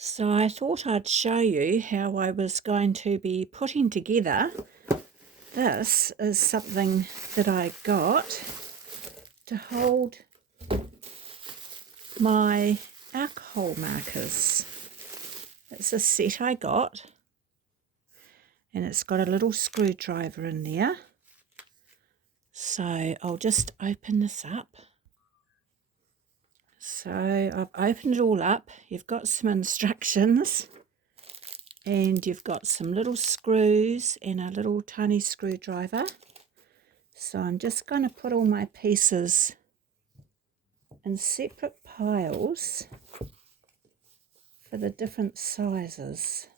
So I thought I'd show you how I was going to be putting together. This is something that I got to hold my alcohol markers. It's a set I got, and it's got a little screwdriver in there. So I'll just open this up. So I've opened it all up. You've got some instructions, and you've got some little screws and a little tiny screwdriver. So I'm just going to put all my pieces in separate piles for the different sizes.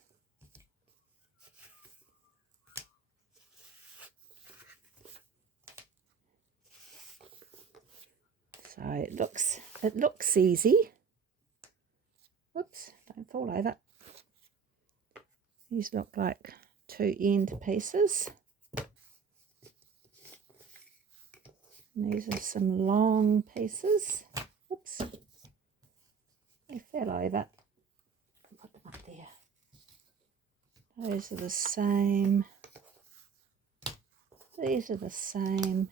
So it looks easy. Whoops, don't fall over. These look like two end pieces. And these are some long pieces. Whoops, they fell over. Put them up there. Those are the same. These are the same.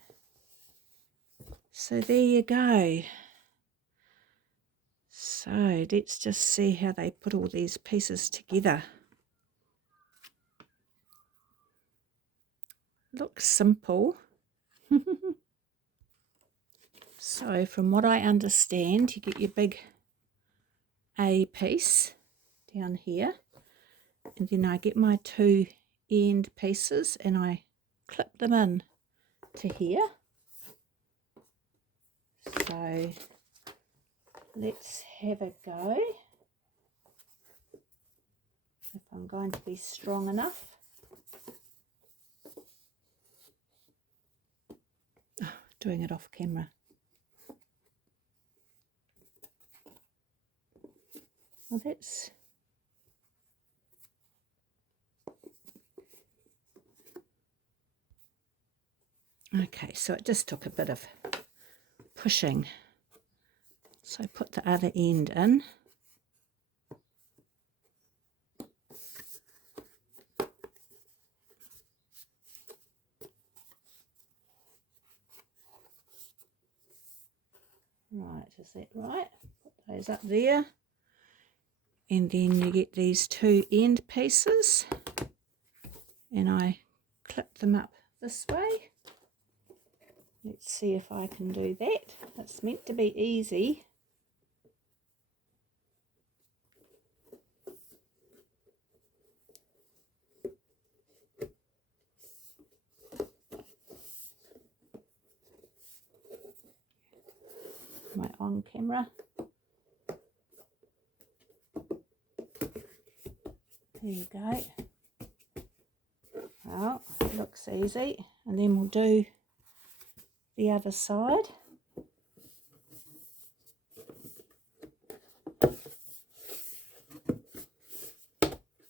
So there you go. So let's just see how they put all these pieces together. Looks simple. So from what I understand, you get your big A piece down here, and then I get my two end pieces and I clip them in to here. So let's have a go, if I'm going to be strong enough. Oh, doing it off camera. Well, that's okay, so it just took a bit of pushing. So put the other end in. Right, is that right? Put those up there. And then you get these two end pieces, and I clip them up this way. Let's see if I can do that. It's meant to be easy. Am I on camera? There you go. Well, it looks easy. And then we'll do the other side.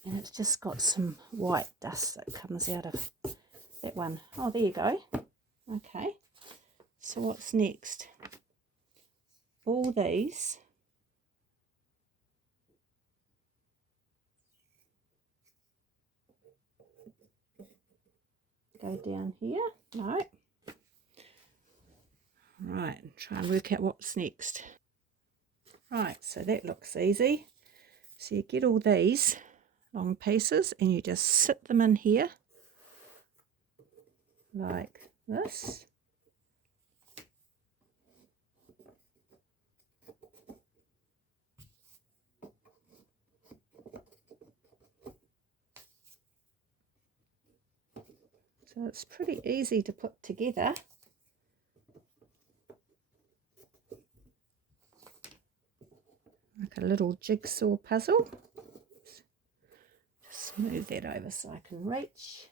And it's just got some white dust that comes out of that one. Oh, there you go. Okay. So what's next? All these go down here. No. Right, try and work out what's next. Right, so that looks easy. So you get all these long pieces and you just sit them in here like this. So it's pretty easy to put together. Like a little jigsaw puzzle. Just move that over so I can reach.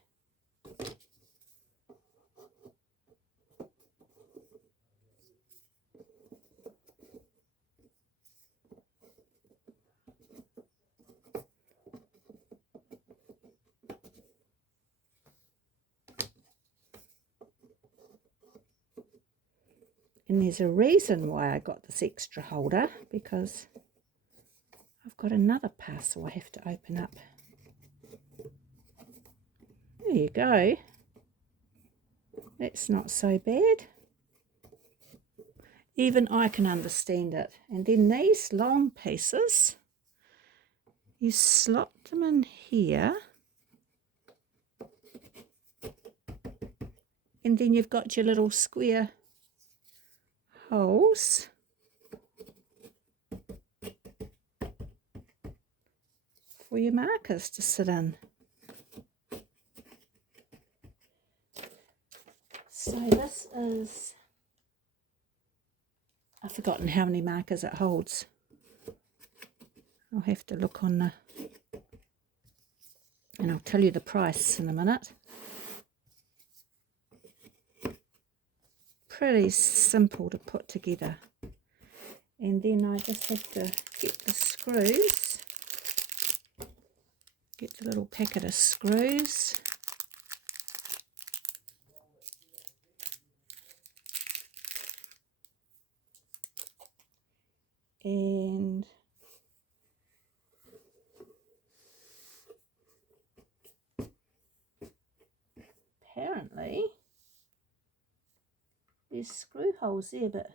And there's a reason why I got this extra holder, because I've got another parcel I have to open up. There you go. That's not so bad. Even I can understand it. And then these long pieces, you slot them in here. And then you've got your little square holes. For your markers to sit in. So this is, I've forgotten how many markers it holds. I'll have to look on the, and I'll tell you the price in a minute. Pretty simple to put together. And then I just have to get the screws, get the little packet of screws. And apparently there's screw holes there, but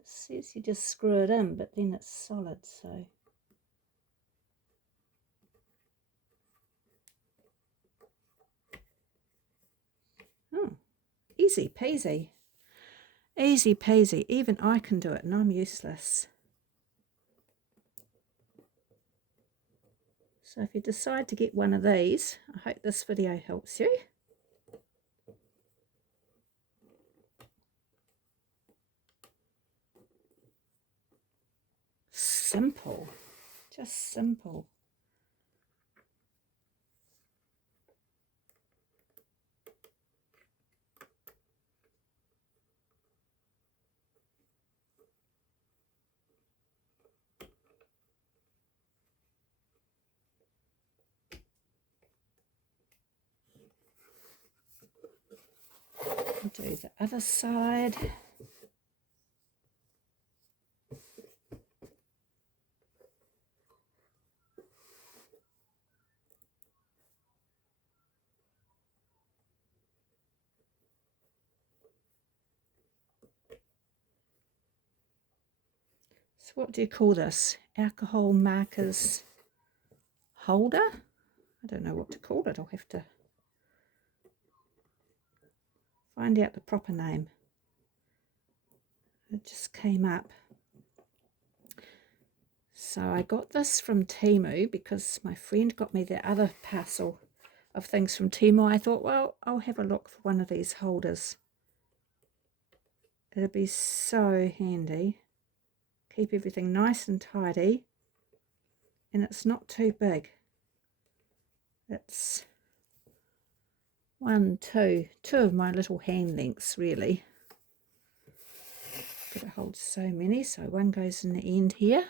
it says you just screw it in, but then it's solid, so oh, easy peasy. Easy peasy. Even I can do it and I'm useless. So if you decide to get one of these, I hope this video helps you. Simple. Just simple. I'll do the other side. So what do you call this? Alcohol markers holder? I don't know what to call it. I'll have to find out the proper name. It just came up. So I got this from Temu because my friend got me the other parcel of things from Temu. I thought, well, I'll have a look for one of these holders. It'll be so handy. Keep everything nice and tidy. And it's not too big. It's two of my little hand lengths, really. But it holds so many, so one goes in the end here.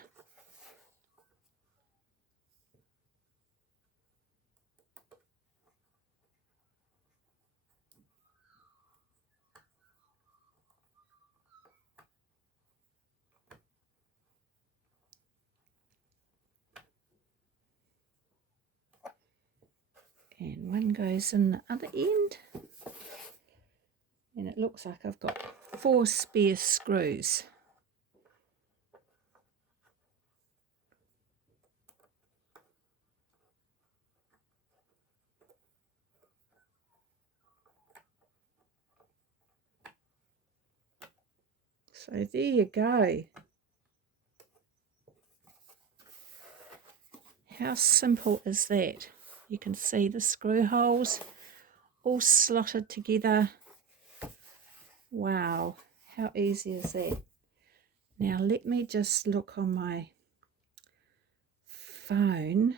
And one goes in the other end. And it looks like I've got 4 spare screws. So there you go. How simple is that? You can see the screw holes all slotted together. Wow, how easy is that? Now let me just look on my phone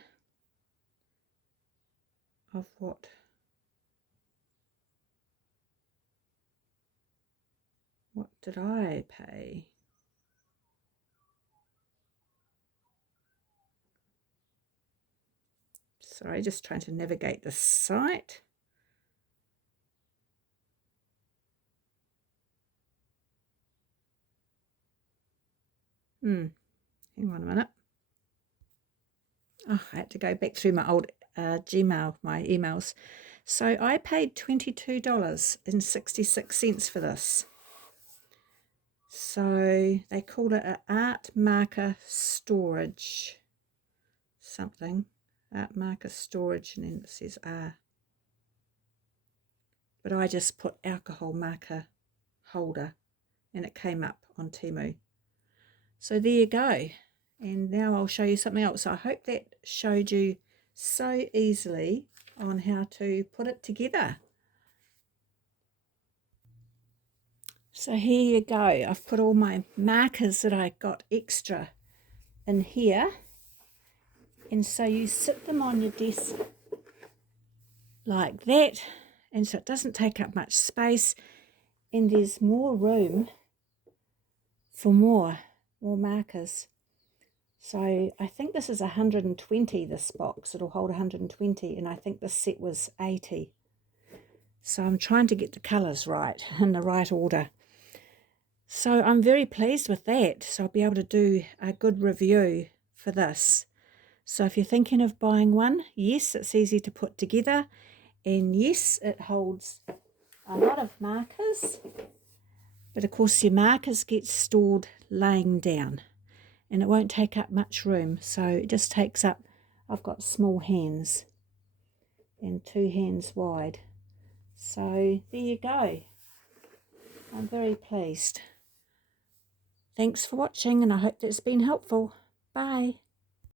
of what did I pay? Sorry, just trying to navigate the site. Hang on a minute. Oh, I had to go back through my old Gmail, my emails. So I paid $22.66 for this. So they called it an art marker storage something. Art marker storage, and then it says R. But I just put alcohol marker holder and it came up on Temu. So there you go. And now I'll show you something else. I hope that showed you so easily on how to put it together. So here you go. I've put all my markers that I got extra in here. And so you sit them on your desk like that. And so it doesn't take up much space. And there's more room for more markers. So I think this is 120, this box. It'll hold 120, and I think this set was 80. So I'm trying to get the colours right, in the right order. So I'm very pleased with that. So I'll be able to do a good review for this. So if you're thinking of buying one, yes, it's easy to put together. And yes, it holds a lot of markers. But of course your markers get stored laying down. And it won't take up much room. So it just takes up, I've got small hands. And 2 hands wide. So there you go. I'm very pleased. Thanks for watching, and I hope that's been helpful. Bye.